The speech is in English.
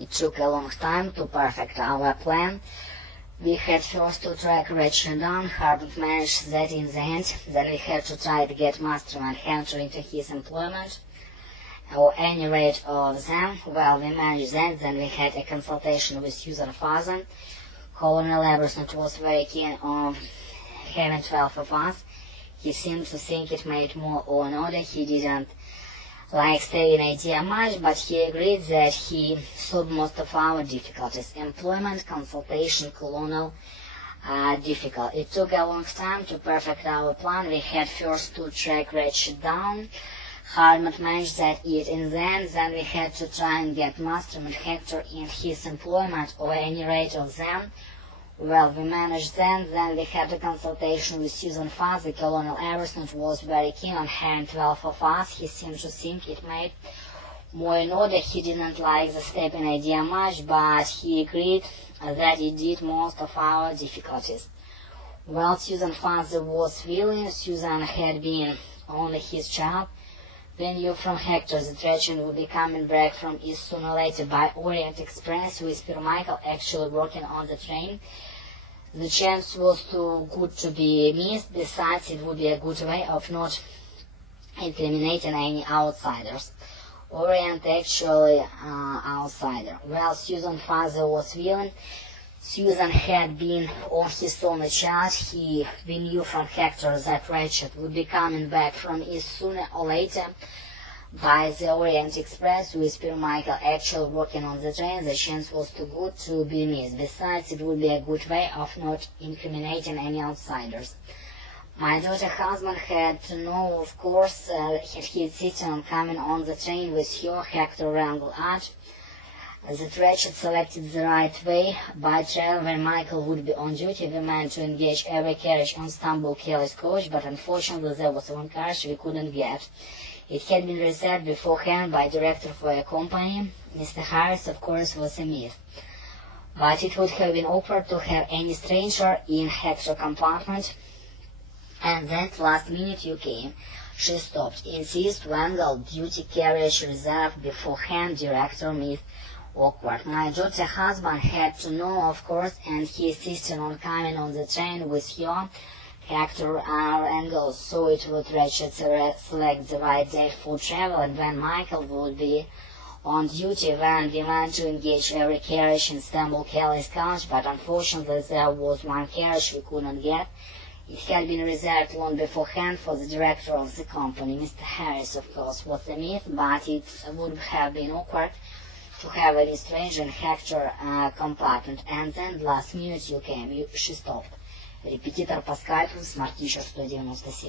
It took a long time to perfect our plan. We had first to try write down, hard to manage that in the end. Then we had to try to get master and enter into his employment, or any rate of them. Well, we managed that. Then we had a consultation with user father. Colonel Everson was very keen on having 12 of us. He seemed to think it made more law and order. He didn't like staying idea much, but he agreed that he solved most of our difficulties. Employment, consultation, colonel, difficult. It took a long time to perfect our plan. We had first to track write down, hard not manage that it in the end. Then we had to try and get master and Hector in his employment, or any rate of them. Well, we managed then we had a consultation with Susan Father. Colonel Everson was very keen on having 12 of us. He seemed to think it made more in order. He didn't like the stepping idea much, but he agreed that it did most of our difficulties. Well, Susan Father was willing. Susan had been only his child. We knew from Hector that Gretchen would be coming back from East sooner or later by Orient Express, with Michael actually working on the train. The chance was too good to be missed. Besides, it would be a good way of not incriminating any outsiders. Orient actually outsider. Well, Susan's father was willing. Susan had been on his only child. We knew from Hector that Ratchet would be coming back from East sooner or later by the Orient Express, with Michael actually working on the train. The chance was too good to be missed. Besides, it would be a good way of not incriminating any outsiders. My daughter's husband had to know, of course, that he insisted on coming on the train with her. Hector wrangled out that Ratchet selected the right way. By trail, when Michael would be on duty, we meant to engage every carriage on Stumble Kelly's coach, but unfortunately there was one carriage we couldn't get. It had been reserved beforehand by director for a company. Mr. Harris, of course, was a myth. But it would have been awkward to have any stranger in Hector's compartment. And then, last minute you came. She stopped. Insist, wangle, duty carriage reserved beforehand, director myth. Awkward. My daughter's husband had to know, of course, and he insisted on coming on the train with her. Hector angles, so it would Ratchet select the right day for travel, and when Michael would be on duty, when we meant to engage every carriage in Stumble Kelly's coach, but unfortunately there was one carriage we couldn't get. It had been reserved long beforehand for the director of the company. Mr. Harris, of course, was a myth, but it would have been awkward to have any stranger in Hector's compartment. And then last minute you came. She stopped. Репетитор по скайпу, Smart Teacher 197.